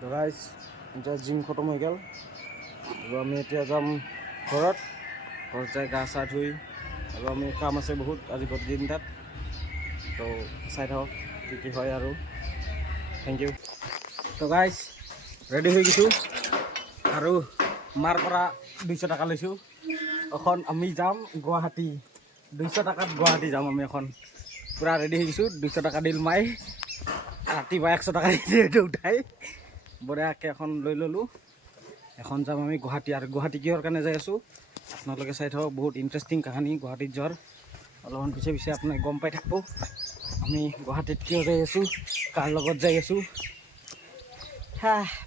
তো গাইজ এতিয়া জিম খতম হৈ গ'ল আৰু আমি এতিয়া যাম ঘৰত যাই গা চা ধুই আৰু আমি কাম আছে বহুত আজি গোটেই দিন তাত। তো চাই থাকক কি হয় আৰু থেংক ইউ। তো গাইজ ৰেডি হৈ গৈছোঁ আৰু মাৰ পৰা 200 টকা লৈছোঁ। এখন আমি যাম গুৱাহাটী, 200 টকাত গুৱাহাটী যাম আমি এখন। পূৰা ৰেডি হৈ গৈছোঁ, 200 টকা দিল মাই, ৰাতিপুৱা 100 টকা দিছে এইটো উঠাই বঢ়িয়াকৈ এখন লৈ ল'লোঁ। এখন যাম আমি গুৱাহাটী। আৰু গুৱাহাটী কিহৰ কাৰণে যাই আছোঁ আপোনালোকে চাই থাকক, বহুত ইণ্টাৰেষ্টিং কাহানী গুৱাহাটীত যোৱাৰ। অলপমান পিছে পিছে আপোনাক গম পাই থাকিব আমি গুৱাহাটীত কিয় যাই আছোঁ, কাৰ লগত যাই আছোঁ।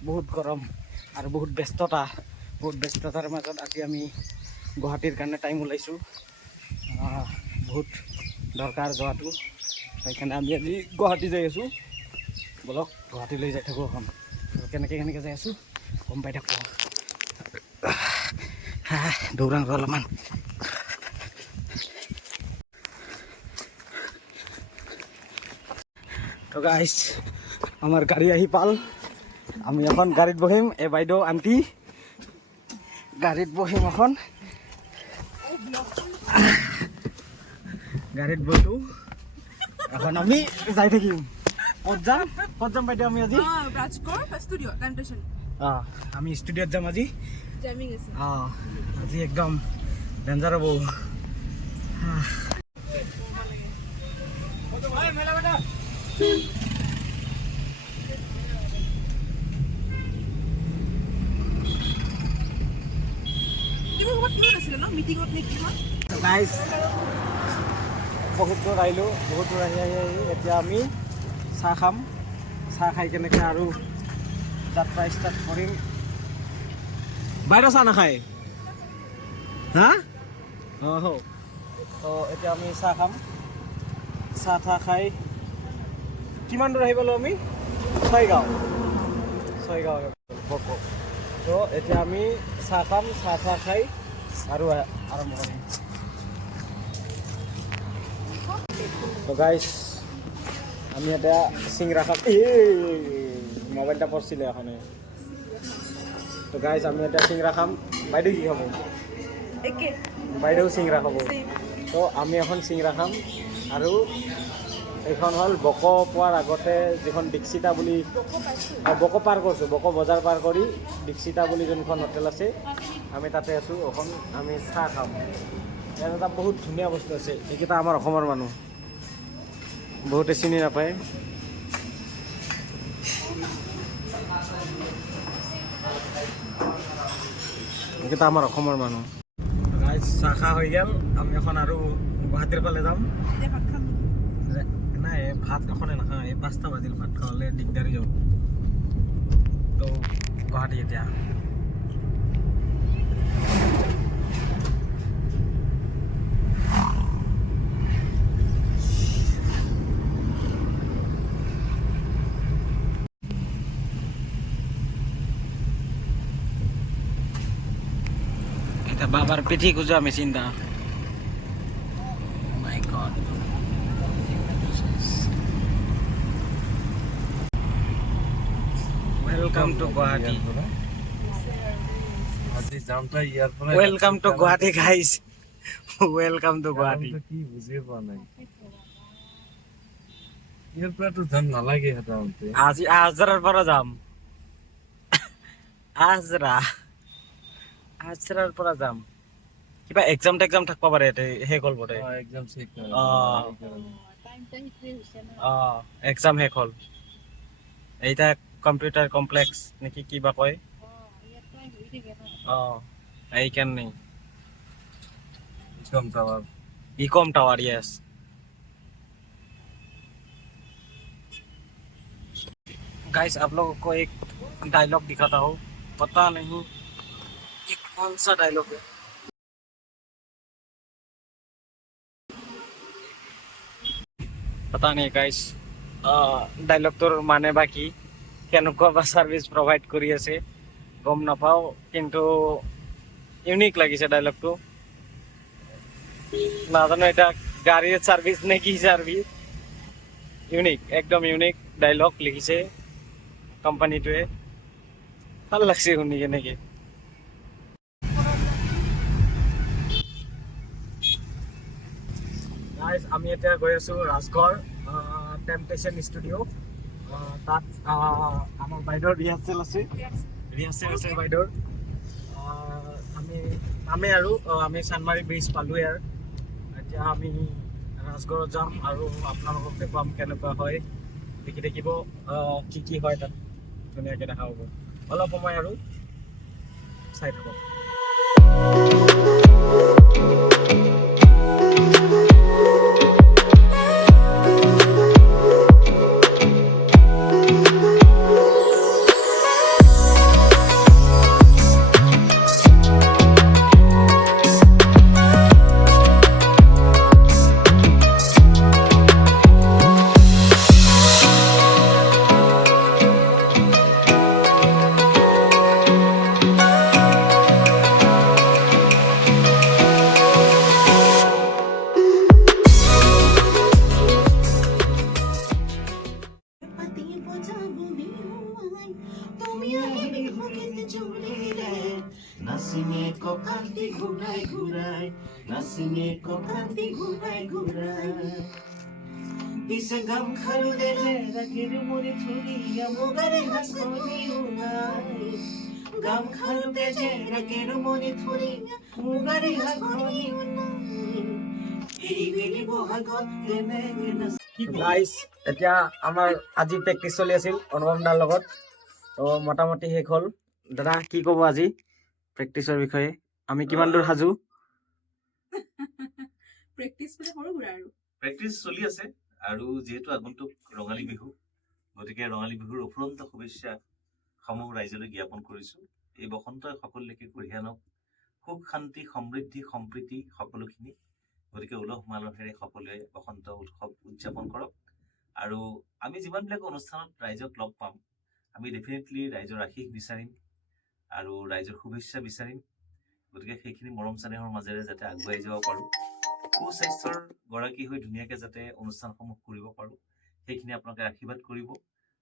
বহুত গৰম আৰু বহুত ব্যস্ততাৰ মাজত আজি আমি গুৱাহাটীৰ কাৰণে টাইম ওলাইছোঁ। বহুত দৰকাৰ যোৱাটো, সেইকাৰণে আমি আজি গুৱাহাটী যাই আছোঁ। বলক গুৱাহাটীলৈ যাই থাকোঁ এখন, কেনেকৈ যাই আছোঁ গম পাই থাকোঁ। দৌৰাং অলপমান। তো গাইজ আমাৰ গাড়ী আহি পাল, আমি এখন গাড়ীত বহিম। এই বাইদেউ আণ্টি গাড়ীত বহিম, এখন গাড়ীত বহিলোঁ। এখন আমি যাই থাকিম। ক'ত যাম বাইদেউ আমি আজি? আমি ষ্টুডিঅ'ত যাম আজি। আজি একদম ডেঞ্জাৰ হ'ব। গাইজ বহুত দূৰ আহিলোঁ, বহুত দূৰ আহি এতিয়া আমি চাহ খাম। চাহ খাই কেনেকৈ আৰু যাত্ৰা ষ্টাৰ্ট কৰিম। বাইদেউ চাহ নাখায়? তো এতিয়া আমি চাহ খাম। চাহ খাই কিমান দূৰ আহি পালোঁ আমি? ছয়গাঁও তো এতিয়া আমি চাহ খাম, চাহ খাই আৰু আৰম্ভ কৰিম। তো গাইজ আমি এতিয়া চিংৰা খাম। মোবাইলটা পড়ছিলে এখানে। তো গাইজ আমি এতিয়া চিংৰা খাম। বাইদেউ কি খাব? বাইদেউ চিংৰা খাব। তো আমি এখন চিংৰা খাম। আৰু এইখন হ'ল বক পোৱাৰ আগতে যিখন দীক্ষিতা বুলি, বক পাৰ কৰিছোঁ, বক বজাৰ পাৰ কৰি দীক্ষিতা বুলি যোনখন হোটেল আছে আমি তাতে আছোঁ। এখন আমি চাহ খাম। ইয়াত এটা বহুত ধুনীয়া বস্তু আছে, এইকেইটা আমাৰ অসমৰ মানুহ, বহুতে চিনি নাপায়। এইকেইটা আমাৰ অসমৰ মানুহ। চাহ খোৱা হৈ গ'ল, আমি এখন আৰু গুৱাহাটীৰ ফালে যাম। নাই ভাত এখনে নাখাওঁ, 5টা বাজিল, ভাত খাওঁলে দিগদাৰি যাব। তো গুৱাহাটী এতিয়া বাবাৰ পিঠি খুঁজো আমি চিন্তা। Welcome to Guwahati. Welcome to Guwahati guys, welcome to Guwahati. কি বুজিয়ে পোৱা নাই, ইয়াৰ পৰাতো যাম নালাগে সাধাৰণতে। আজি আজৰাৰ পৰা যাম, আজৰাৰ পৰা যাম। কিবা এক্সাম থাকিব পাৰে, শেষ হ'ল বোধে। এক্সাম শেষ হ'ল। এইটা কম্পিউটাৰ কমপ্লেক্স নেকি কিবা কয়। এইকাৰণে ইকম टावर यस। गाइस आप लोगों को एक डायलॉग दिखाता हूँ, पता नहीं ये कौन सा डायलॉग है। पता नहीं गाइस ডায়লগটোৰ মানে বা কি, কেনেকুৱা বা সাৰ্ভিস প্ৰভাইড কৰি আছে গম নাপাওঁ, কিন্তু ইউনিক লাগিছে ডায়লগটো। নাজানো এটা গাড়ীৰ সাৰ্ভিস নে কি সাৰ্ভিস, ইউনিক, একদম ইউনিক ডায়লগ লিখিছে কোম্পানীটোৱে। ভাল লাগছে শুনি কেনেকে। গাইজ আমি এতিয়া গৈ আছো ৰাজগড় টেম্পটেশ্যন ষ্টুডিঅ'। তাত আমাৰ বাইদেউৰ ৰিহাৰ্চেল আছে বাইদেউৰ। আমি আমি চানমাৰী ব্ৰিজ পালোৱে আৰু এতিয়া আমি ৰাজগড়ত যাম আৰু আপোনালোকক দেখুৱাম কেনেকুৱা হয়, দেখি থাকিব কি হয় তাত ধুনীয়াকৈ দেখা হ'ব। অলপ সময় আৰু চাই থাকক। নাচিনে ককালটি ঘূৰাই ঘূৰাই, নাচিনে ককালটি ঘূৰাই ঘূৰাই, পিছে গামখাৰু দেলে ৰাখিৰ মৰি থুৰিয়া মুগাৰে হাসনি উনাই, গামখাৰু দেলে ৰাখিৰ মৰি থুৰিয়া মুগাৰে হাসনি উনাই, এই বেলি বহাগত কেনেকে নাচ। গাইজ এতিয়া আমাৰ আজি প্ৰেক্টিচ চলি আছিল অনুপম দাৰ লগত, তো মোটামুটি শেষ হ'ল। দাদা কি ক'ব আজি প্ৰেক্টিচৰ বিষয়ে? আমি কিমান দূৰ সাজু? প্ৰেক্টিচ চলি আছে আৰু যিহেতু আগন্তুক ৰঙালী বিহু, গতিকে ৰঙালী বিহুৰ অফুৰন্ত শুভেচ্ছা সমূহ ৰাইজলৈ জ্ঞাপন কৰিছো। এই বসন্তই সকলোকে কঢ়িয়াই আনক সুখ শান্তি সমৃদ্ধি সম্প্ৰীতি সকলোখিনি। গতিকে উলহ মালহেৰে সকলোৱে বসন্ত উৎসৱ উদযাপন কৰক। আৰু আমি যিমানবিলাক অনুষ্ঠানত ৰাইজক লগ পাম, আমি ডেফিনেটলি ৰাইজৰ আশীষ বিচাৰিম আৰু ৰাইজৰ শুভেচ্ছা বিচাৰিম। গতিকে সেইখিনি মৰম চেনেহৰ মাজেৰে যাতে আগুৱাই যাব পাৰোঁ, সুস্বাস্থ্যৰ গৰাকী হৈ ধুনীয়াকৈ যাতে অনুষ্ঠানসমূহ কৰিব পাৰোঁ, সেইখিনি আপোনালোকে আশীৰ্বাদ কৰিব।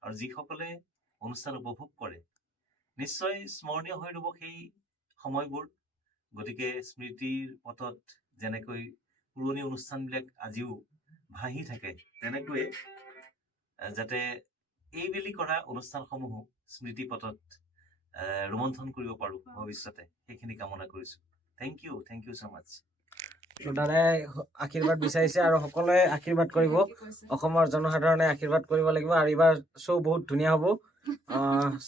আৰু যিসকলে অনুষ্ঠান উপভোগ কৰে নিশ্চয় স্মৰণীয় হৈ ৰ'ব সেই সময়বোৰ। গতিকে স্মৃতিৰ পথত যেনেকৈ পুৰণি অনুষ্ঠানবিলাক আজিও ভাহি থাকে, তেনেকৈয়ে যাতে এইবেলি কৰা অনুষ্ঠানসমূহো স্মৃতি পথত ৰোমন্থন কৰিব পাৰোঁ ভৱিষ্যতে, সেইখিনি কামনা কৰিছোঁ। থেংক ইউ ছ' মাছ। দাদাই আশীৰ্বাদ বিচাৰিছে আৰু সকলোৱে আশীৰ্বাদ কৰিব, অসমৰ জনসাধাৰণে আশীৰ্বাদ কৰিব লাগিব। আৰু এইবাৰ শ্ব' বহুত ধুনীয়া হ'ব,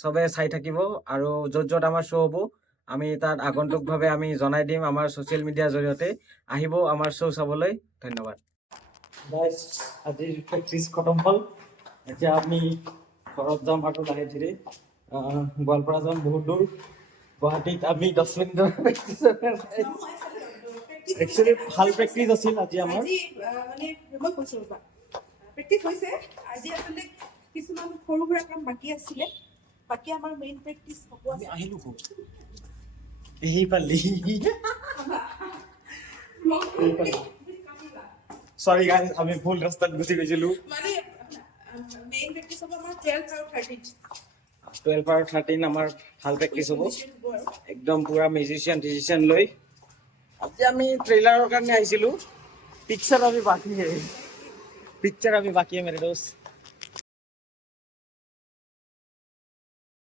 চবে চাই থাকিব। আৰু য'ত য'ত আমাৰ শ্ব' হ'ব আমি তাত আগন্তুকভাৱে আমি জনাই দিম আমাৰ ছ'চিয়েল মিডিয়াৰ জৰিয়তে। আহিব আমাৰ শ্ব' চাবলৈ। ধন্যবাদ। গাইজ আজিৰ প্ৰেক্টিচ খতম হ'ল, এতিয়া আমি ঘৰত যাম আৰু লাহে ধীৰে। গোৱালপাৰা যাম, বহুত দূৰ। গুৱাহাটীত আমি 10 মিনিটৰ একচুৱেলি ভাল প্ৰেক্টিচ আছিল আজি আমাৰ। মানে মই কৈছো ৰবা, প্ৰেক্টিচ হৈছে আজি। আচলতে কিছুমান সৰু সুৰা কাম বাকী আছিলে, বাকী আমাৰ মেইন প্ৰেক্টিচ হ'ব আছে। আহিলো এই পালি সৰি গাইজ, আমি ভুল ৰাস্তাত গুচি গৈছিলো। মানে মেইন প্ৰেক্টিচ হ'ব আমাৰ 12 আৰু 13 আৰু 13 আমাৰ ভাল প্ৰেক্টিচ হ'ব, একদম পুৰা মিউজিচিয়ান লৈ। আজি আমি ট্ৰেইলাৰৰ কাৰণে আহিছিলো, পিকচাৰ আমি বাকি হে মেৰে দোস্ত।